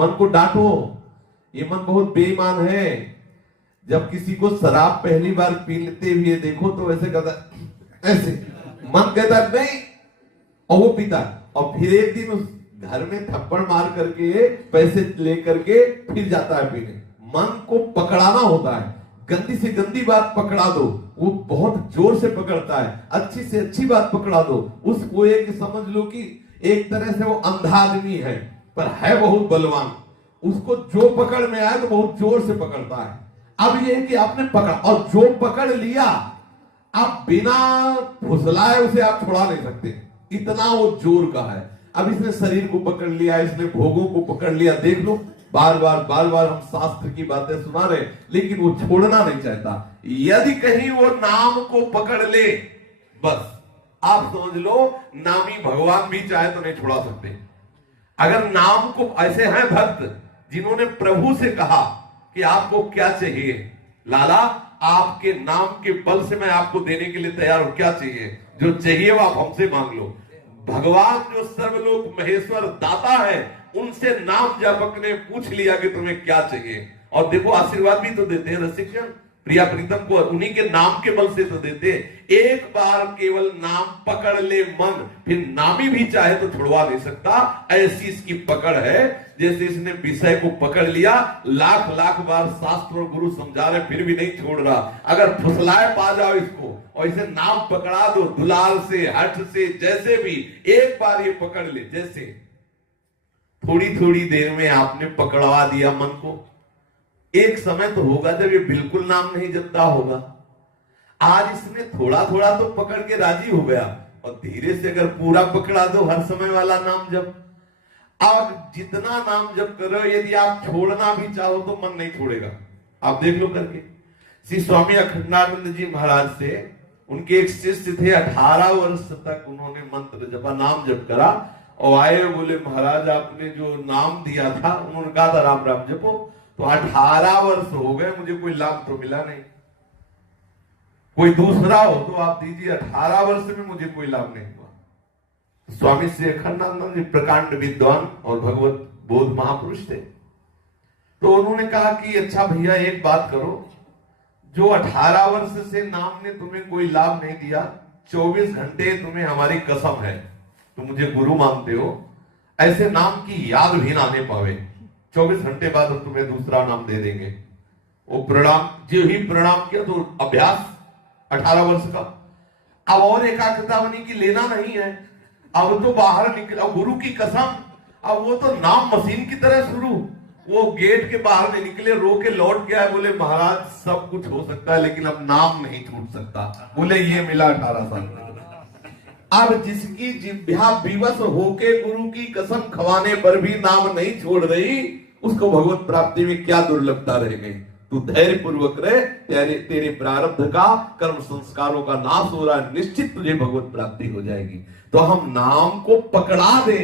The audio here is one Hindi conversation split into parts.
मन को डांटो। ये मन बहुत बेईमान है। जब किसी को शराब पहली बार पीते हुए देखो तो ऐसे कहता, ऐसे मन कहता नहीं, और वो पीता, और फिर एक दिन उस घर में थप्पड़ मार करके पैसे लेकर के फिर जाता है पीने। मन को पकड़ाना होता है। गंदी से गंदी बात पकड़ा दो, वो बहुत जोर से पकड़ता है। अच्छी से अच्छी बात पकड़ा दो, उसको एक समझ लो कि एक तरह से वो अंधा आदमी है पर है बहुत बलवान। उसको जो पकड़ में आए तो बहुत जोर से पकड़ता है। अब ये है कि आपने पकड़ा, और जो पकड़ लिया आप बिना फुसलाए उसे आप छुड़ा नहीं सकते, इतना वो जोर का है। अब इसने शरीर को पकड़ लिया, इसने भोगों को पकड़ लिया। देख लो, बार बार हम शास्त्र की बातें सुना रहे, लेकिन वो छोड़ना नहीं चाहता। यदि कहीं वो नाम को पकड़ ले, बस आप समझ लो नामी भगवान भी चाहे तो नहीं छुड़ा सकते। अगर नाम को, ऐसे हैं भक्त जिन्होंने प्रभु से कहा कि आपको क्या चाहिए, लाला आपके नाम के बल से मैं आपको देने के लिए तैयार हूं, क्या चाहिए, जो चाहिए वो आप हमसे मांग लो। भगवान जो सर्वलोक महेश्वर दाता है, उनसे नाम जपक ने पूछ लिया कि तुम्हें क्या चाहिए, और देखो आशीर्वाद भी तो देते हैं रसिकजन। प्रिया प्रीतम को उन्हीं के नाम के बल से तो देते। एक बार केवल नाम पकड़ ले मन, फिर नामी भी चाहे तो छुड़वा नहीं सकता। ऐसी इसकी पकड़ है, जैसे इसने विषय को पकड़ लिया, लाख लाख बार शास्त्र और गुरु समझा रहे फिर भी नहीं छोड़ रहा। अगर फुसलाए पा जाओ इसको और इसे नाम पकड़ा दो, दुलार से, हठ से, जैसे भी एक बार ये पकड़ ले, जैसे थोड़ी थोड़ी देर में आपने पकड़वा दिया मन को। एक समय तो होगा जब ये बिल्कुल नाम नहीं जपता होगा। आज इसने थोड़ा थोड़ा तो पकड़ के राजी हो गया, और धीरे से अगर पूरा पकड़ा दो हर समय वाला नाम जप। अब जितना नाम जप करो, यदि आप छोड़ना भी चाहो तो मन नहीं छोड़ेगा। आप देख लो करके। श्री स्वामी अखंडानंद जी महाराज से उनके एक शिष्य थे, 18 वर्ष तक उन्होंने मंत्र जपा, नाम जप करा, और आए बोले महाराज आपने जो नाम दिया था, उन्होंने कहा था राम राम जपो, तो 18 वर्ष हो गए, मुझे कोई लाभ तो मिला नहीं। कोई दूसरा हो तो आप दीजिए, 18 वर्ष में मुझे कोई लाभ नहीं हुआ। स्वामी श्री अखंडानंद जी प्रकांड विद्वान और भगवत बोध महापुरुष थे। तो उन्होंने कहा कि अच्छा भैया एक बात करो, जो 18 वर्ष से नाम ने तुम्हें कोई लाभ नहीं दिया, 24 घंटे तुम्हें हमारी कसम है, तुम मुझे गुरु मानते हो, ऐसे नाम की याद भी ना आने पावे, 24 घंटे बाद तुम्हें दूसरा नाम दे देंगे। वो प्रणाम, जो ही प्रणाम किया तो अभ्यास 18 वर्ष का। अब और एकाग्रता बनी कि लेना नहीं है, अब तो बाहर निकला, गुरु की कसम। अब वो तो नाम मशीन की तरह शुरू, वो गेट के बाहर नहीं निकले, रो के लौट गया, बोले महाराज सब कुछ हो सकता है लेकिन अब नाम नहीं छूट सकता। बोले ये मिला 18 साल। अब जिसकी जिह्वा विवश होके गुरु की कसम खवाने पर भी नाम नहीं छोड़ रही, उसको भगवत प्राप्ति में क्या दुर्लभता रह गई। तू धैर्य पूर्वक रहे, तेरे प्रारब्ध का, कर्म संस्कारों का नाश हो रहा है, निश्चित तुझे भगवत प्राप्ति हो जाएगी। तो हम नाम को पकड़ा दे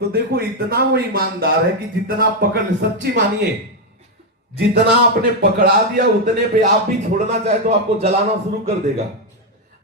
तो देखो इतना वो ईमानदार है कि जितना पकड़, सच्ची मानिए, जितना आपने पकड़ा दिया उतने पे आप भी छोड़ना चाहे तो आपको जलाना शुरू कर देगा।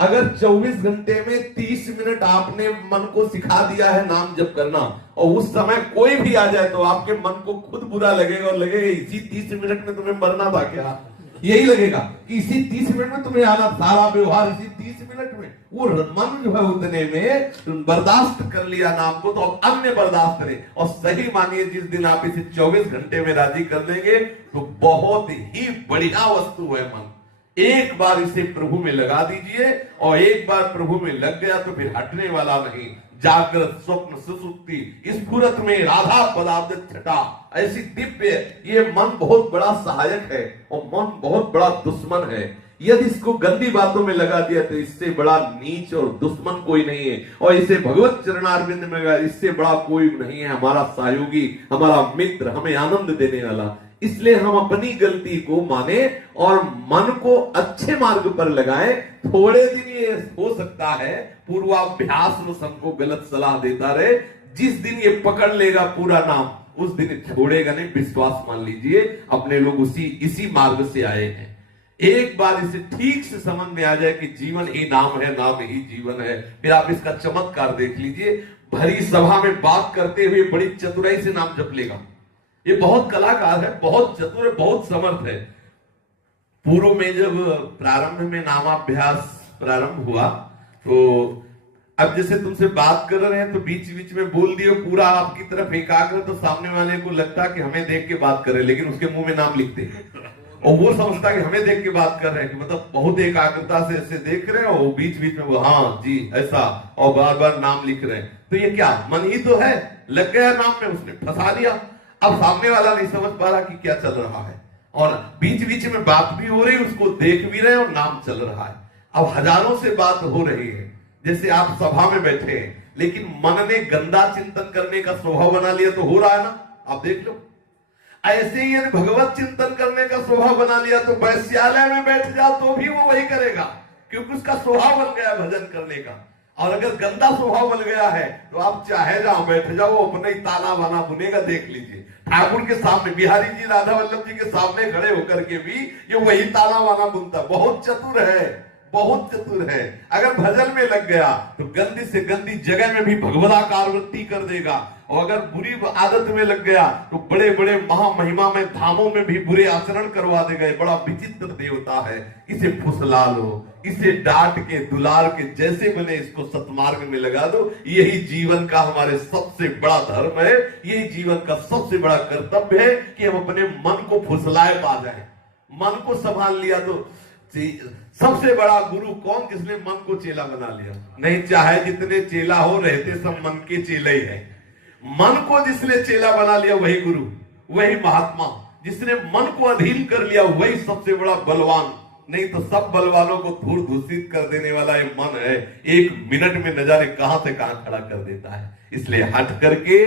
अगर 24 घंटे में 30 मिनट आपने मन को सिखा दिया है नाम जप करना, और उस समय कोई भी आ जाए तो आपके मन को खुद बुरा लगेगा, और लगेगा इसी 30 मिनट में तुम्हें मरना था क्या, यही लगेगा कि इसी 30 मिनट में तुम्हें आना, सारा व्यवहार इसी 30 मिनट में। वो मन जो है उतने में बर्दाश्त कर लिया नाम को, तो अब अन्य बर्दाश्त करे। और सही मानिए जिस दिन आप इसे 24 घंटे में राजी कर देंगे तो बहुत ही बढ़िया वस्तु है मन। एक बार इसे प्रभु में लगा दीजिए, और एक बार प्रभु में लग गया तो फिर हटने वाला नहीं। जागृत स्वप्न सुसुप्ति स्फुरत में राधा पदार्थ छटा, ऐसी दिव्य, ये मन बहुत बड़ा सहायक है और मन बहुत बड़ा दुश्मन है। यदि इसको गंदी बातों में लगा दिया तो इससे बड़ा नीच और दुश्मन कोई नहीं है, और इसे भगवत चरणारविंद में लगा, इससे बड़ा कोई नहीं है, हमारा सहयोगी, हमारा मित्र, हमें आनंद देने वाला। इसलिए हम अपनी गलती को माने और मन को अच्छे मार्ग पर लगाएं। थोड़े दिन ये हो सकता है पूर्वाभ्यास में सबको गलत सलाह देता रहे, जिस दिन ये पकड़ लेगा पूरा नाम उस दिन छोड़ेगा नहीं, विश्वास मान लीजिए। अपने लोग इसी मार्ग से आए हैं। एक बार इसे ठीक से समझ में आ जाए कि जीवन ही नाम है, नाम ही जीवन है, फिर आप इसका चमत्कार देख लीजिए। भरी सभा में बात करते हुए बड़ी चतुराई से नाम जप लेगा। ये बहुत कलाकार है, बहुत चतुर है, बहुत समर्थ है। पूर्व में जब प्रारंभ में नामाभ्यास प्रारंभ हुआ तो अब जैसे तुमसे बात कर रहे हैं तो बीच बीच में बोल दिए, पूरा आपकी तरफ एकाग्र, तो सामने वाले को लगता कि हमें देख के बात कर रहे हैं, लेकिन उसके मुंह में नाम लिखते हैं और वो समझता कि हमें देख के बात कर रहे हैं, कि मतलब बहुत एकाग्रता से ऐसे देख रहे हैं और बीच बीच में वो हाँ जी ऐसा और बार बार नाम लिख रहे हैं। तो ये क्या मन ही तो है, लग गया नाम में, उसने फंसा लिया। अब सामने वाला नहीं समझ पा रहा कि क्या चल रहा है, और बीच बीच में बात भी हो रही, उसको देख भी रहे और नाम चल रहा है। अब हजारों से बात हो रही है, जैसे आप सभा में बैठे हैं, लेकिन मन ने गंदा चिंतन करने का स्वभाव बना लिया तो हो रहा है ना, आप देख लो। ऐसे ही यदि भगवत चिंतन करने का स्वभाव बना लिया तो वैश्यालय में बैठ जाओ तो भी वो वही करेगा, क्योंकि उसका स्वभाव बन गया भजन करने का। और अगर गंदा स्वभाव बन गया है तो आप चाहे जहां बैठ जाओ, अपने ही ताना बाना बुनेगा। देख लीजिए ठाकुर के सामने, बिहारी जी राधा वल्लभ जी के सामने खड़े होकर के भी ये वही ताना बाना बुनता। बहुत चतुर है, बहुत चतुर है। अगर भजन में लग गया तो गंदी से गंदी जगह में भी भगवदाकार वृत्ति कर देगा, और अगर बुरी आदत में लग गया तो बड़े बड़े महामहिमा में धामों में भी बुरे आचरण करवा देगा। बड़ा विचित्र देवता है, इसे फुसला लो, इसे डांट के दुलार के जैसे बने इसको सतमार्ग में लगा दो। यही जीवन का हमारे सबसे बड़ा धर्म है, यही जीवन का सबसे बड़ा कर्तव्य है कि हम अपने मन को फुसलाए पा जाए। मन को संभाल लिया तो सबसे बड़ा गुरु कौन, जिसने मन को चेला बना लिया? नहीं, चाहे जितने चेला हो, रहते सब मन के चेले ही है। मन को जिसने चेला बना लिया वही गुरु, वही महात्मा। जिसने मन को अधीन कर लिया वही सबसे बड़ा बलवान। नहीं तो सब बलवानों को धूल दूषित कर देने वाला ये मन है, एक मिनट में न जाने कहां से कहां खड़ा कर देता है। इसलिए हट करके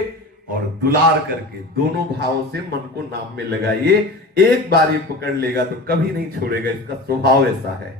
और दुलार करके दोनों भावों से मन को नाम में लगाइए। एक बार ये पकड़ लेगा तो कभी नहीं छोड़ेगा, इसका स्वभाव ऐसा है।